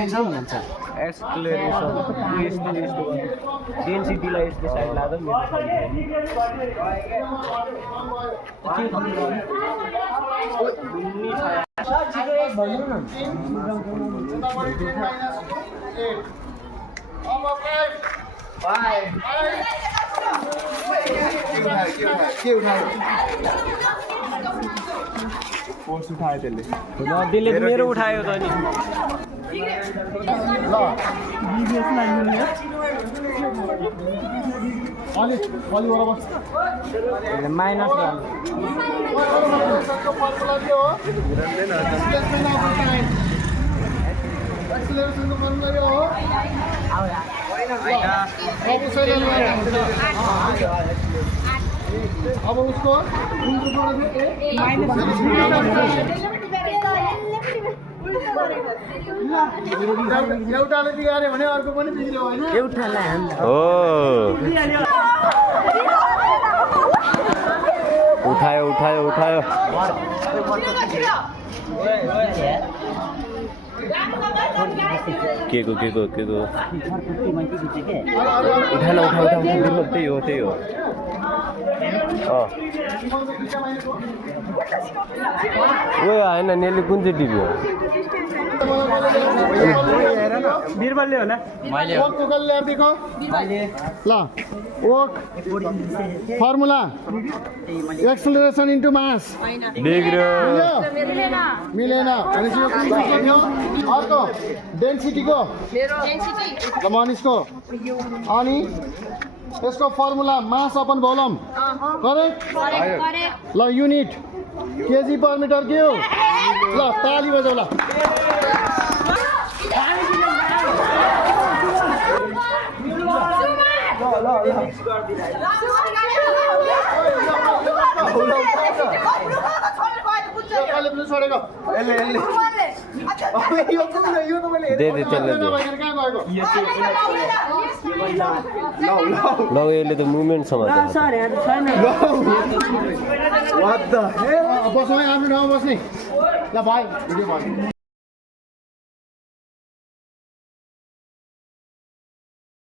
exploration डेन्सिटीलाई यस्तो side लाग्दा force उठायो त्यसले नदीले मेरो उठायो त नि माइनस अब उसको एउटाले बिगार्यो भने अर्को पनि बिग्रियो होइन एउटालाई उठायो उठायो उठायो के को उठान उठा त्यही हो ओ होइन नेले कुन चाहिँ टिप्यो बिरबलले होला ल वर्क फर्मुला एक्सेलरेसन इन्टु मास बिग्रियो मिलेन भनेपछि यो कुन चाहिँ थियो अर्को डेन्सिटीको ल मनिसको अनि यसको फर्मुला मास अपन भोल्युम करेक्ट ल युनिट केजी पर मिटर के हो ल ताली बजाऊ ल छोडेको दे ल यसले त मुभमेन्ट समात्छ बस्नु आफ्नो ठाउँमा बस्ने ल भाइ